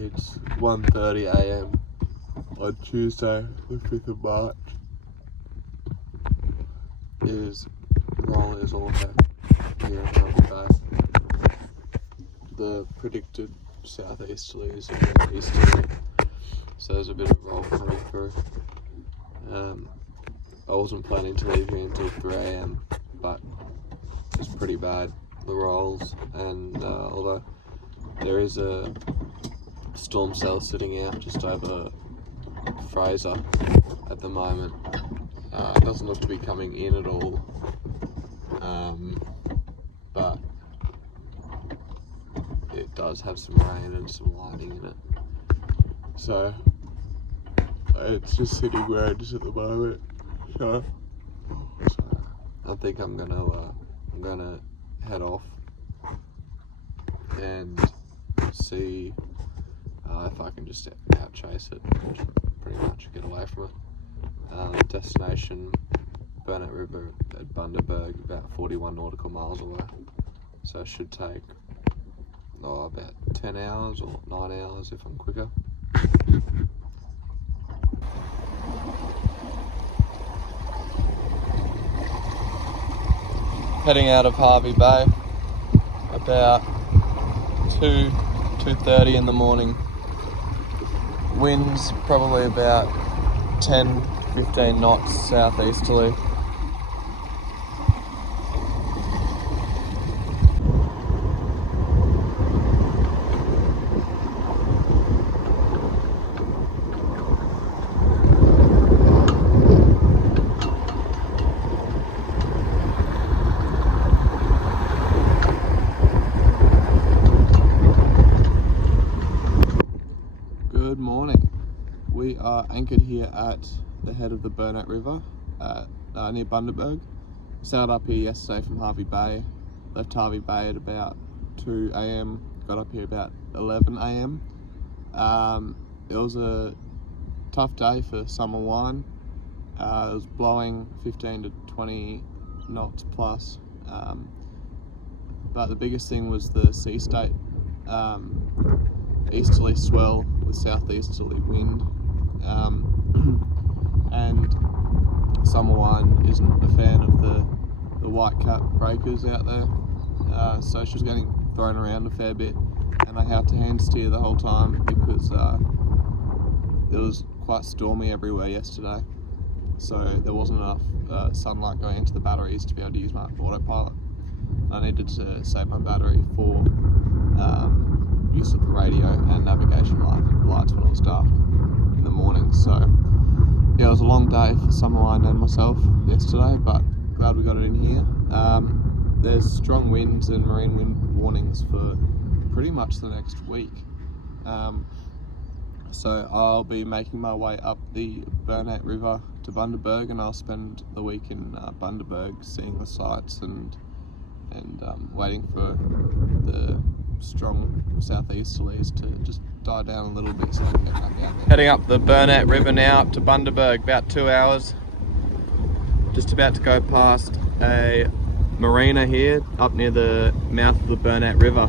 It's 1:30 a.m. on Tuesday, the 5th of March. It is rolling as all heck here in Hervey Bay. The predicted southeasterlies and easterly, so there's a bit of roll coming through. I wasn't planning to leave here until 3 a.m, but it's pretty bad, the rolls, and although there is a storm cell sitting out just over Fraser at the moment, it doesn't look to be coming in at all, but it does have some rain and some lightning in it, so it's just sitting where it is at the moment. So I think I'm gonna head off and see if I can just out chase it, pretty much get away from it. Destination Burnet River at Bundaberg, about 41 nautical miles away, so it should take about 10 hours or 9 hours if I'm quicker. Heading out of Hervey Bay about 2:30 in the morning. Winds probably about 10-15 knots southeasterly. Good morning. We are anchored here at the head of the Burnet River near Bundaberg. Sailed up here yesterday from Hervey Bay, left Hervey Bay at about 2 a.m, got up here about 11 a.m. It was a tough day for summer wine. It was blowing 15 to 20 knots plus, but the biggest thing was the sea state. Easterly swell with southeasterly wind, and summer wine isn't a fan of the white cap breakers out there, so she was getting thrown around a fair bit, and I had to hand steer the whole time because it was quite stormy everywhere yesterday, so there wasn't enough sunlight going into the batteries to be able to use my autopilot. I needed to save my battery for use of the radio and navigation lights when it was dark in the morning. So yeah, it was a long day for Summerline and myself yesterday, but glad we got it in here. There's strong winds and marine wind warnings for pretty much the next week, so I'll be making my way up the Burnet River to Bundaberg, and I'll spend the week in Bundaberg seeing the sights and waiting for the strong southeasterlies to just die down a little bit so I can get back down there. Heading up the Burnet River now up to Bundaberg, about 2 hours. Just about to go past a marina here up near the mouth of the Burnet River.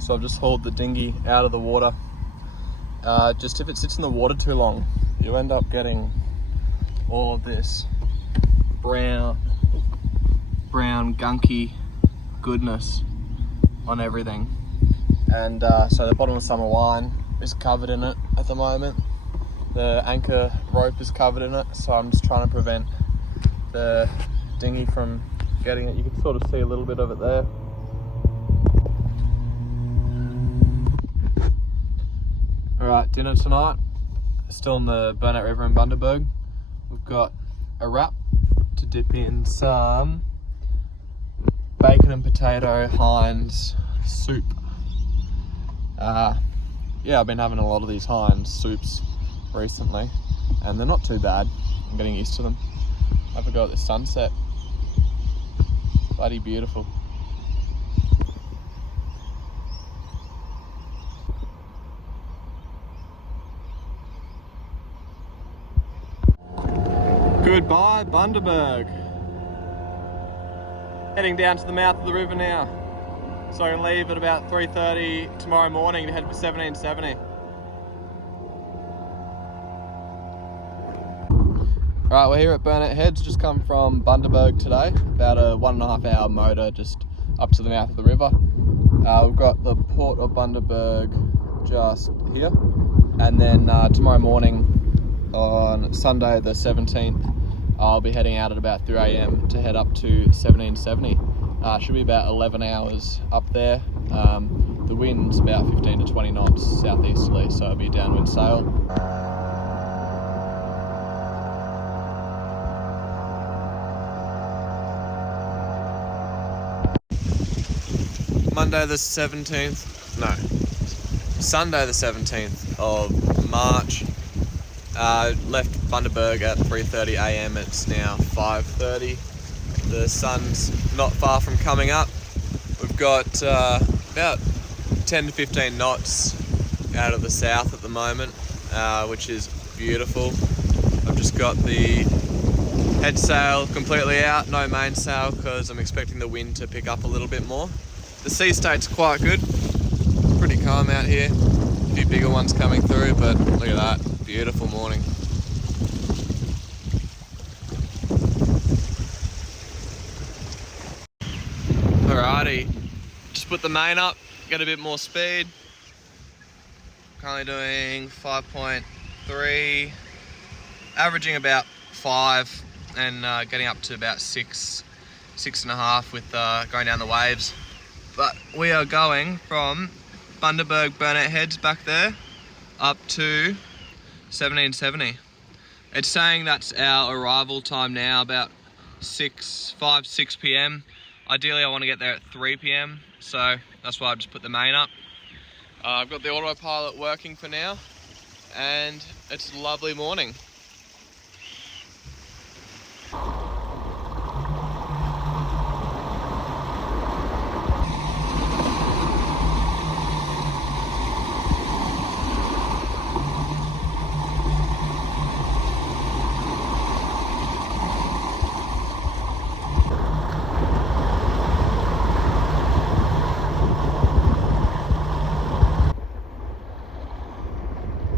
So I've just hauled the dinghy out of the water. Just if it sits in the water too long, you end up getting all of this brown gunky goodness on everything. And so the bottom of summer wine is covered in it at the moment. The anchor rope is covered in it, so I'm just trying to prevent the dinghy from getting it. You can sort of see a little bit of it there. Alright, dinner tonight. Still in the Burnett River in Bundaberg. We've got a wrap to dip in some bacon and potato Heinz soup. Yeah, I've been having a lot of these Heinz soups recently, and they're not too bad. I'm getting used to them. Have a go at the sunset. Bloody beautiful. Goodbye, Bundaberg. Heading down to the mouth of the river now. So I can leave at about 3:30 tomorrow morning to head for 1770. Alright, we're here at Burnett Heads, just come from Bundaberg today. About a 1.5 hour motor just up to the mouth of the river. We've got the port of Bundaberg just here. And then tomorrow morning on Sunday the 17th, I'll be heading out at about 3 AM to head up to 1770. Should be about 11 hours up there. The wind's about 15 to 20 knots southeasterly, so it'll be a downwind sail. Monday the 17th, no, Sunday the 17th of March. Left Bundaberg at 3:30 AM, it's now 5:30. The sun's not far from coming up. We've got about 10 to 15 knots out of the south at the moment, which is beautiful. I've just got the head sail completely out, no mainsail, because I'm expecting the wind to pick up a little bit more. The sea state's quite good, pretty calm out here. A few bigger ones coming through, but look at that, beautiful morning. Alrighty, just put the main up, get a bit more speed. Currently doing 5.3, averaging about 5, and getting up to about 6.5 with going down the waves. But we are going from Bundaberg Burnett Heads back there up to 1770. It's saying that's our arrival time now, about 6 PM. Ideally I want to get there at 3 PM, so that's why I've just put the main up. I've got the autopilot working for now, and it's a lovely morning.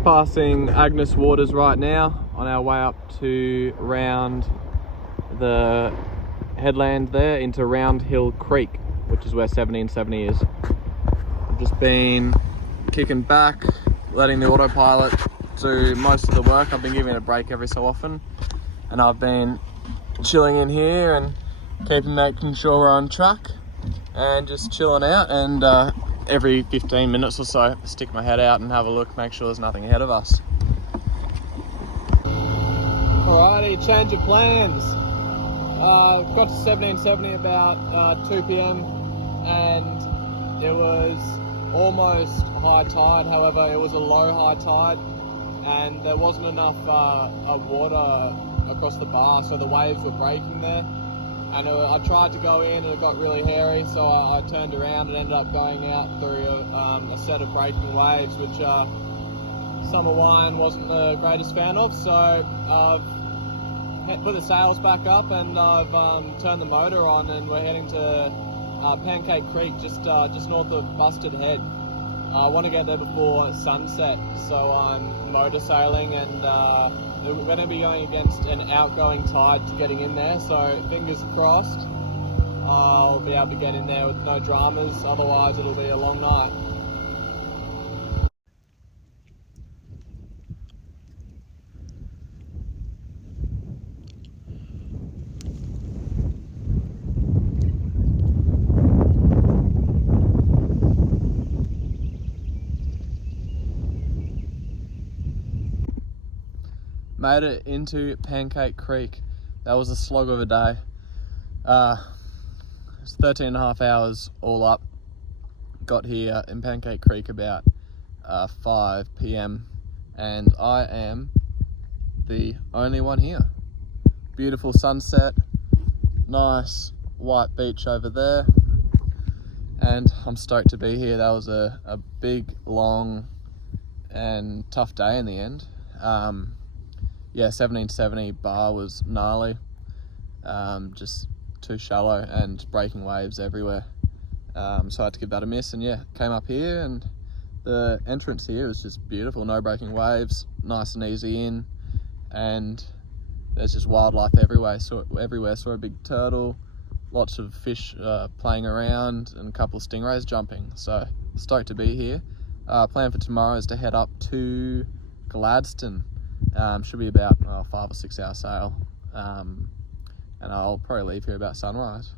Passing Agnes Waters right now on our way up to round the headland there into Round Hill Creek, which is where 1770 is. I've just been kicking back, letting the autopilot do most of the work. I've been giving it a break every so often, and I've been chilling in here and making sure we're on track and just chilling out, and every 15 minutes or so stick my head out and have a look, make sure there's nothing ahead of us. Alrighty, change of plans. Got to 1770 about 2 PM, and it was almost high tide. However, it was a low high tide, and there wasn't enough water across the bar, so the waves were breaking there. And I tried to go in and it got really hairy, so I turned around and ended up going out through a set of breaking waves, which Summer Wine wasn't the greatest fan of. So I've put the sails back up and I've turned the motor on, and we're heading to Pancake Creek, just north of Busted Head. I want to get there before sunset, so I'm motor sailing, and we're going to be going against an outgoing tide to getting in there, so fingers crossed I'll be able to get in there with no dramas, otherwise it'll be a long night. made it into Pancake Creek. That was a slog of a day. It's 13.5 hours all up. Got here in Pancake Creek about 5 p.m. and I am the only one here. Beautiful sunset, nice white beach over there, and I'm stoked to be here. That was a big, long and tough day in the end. Yeah, 1770 bar was gnarly, just too shallow and breaking waves everywhere. So I had to give that a miss, and yeah, came up here, and the entrance here is just beautiful. No breaking waves, nice and easy in, and there's just wildlife everywhere. Saw a big turtle, lots of fish playing around, and a couple of stingrays jumping. So stoked to be here. Plan for tomorrow is to head up to Gladstone. Should be about 5 or 6 hour sail, and I'll probably leave here about sunrise.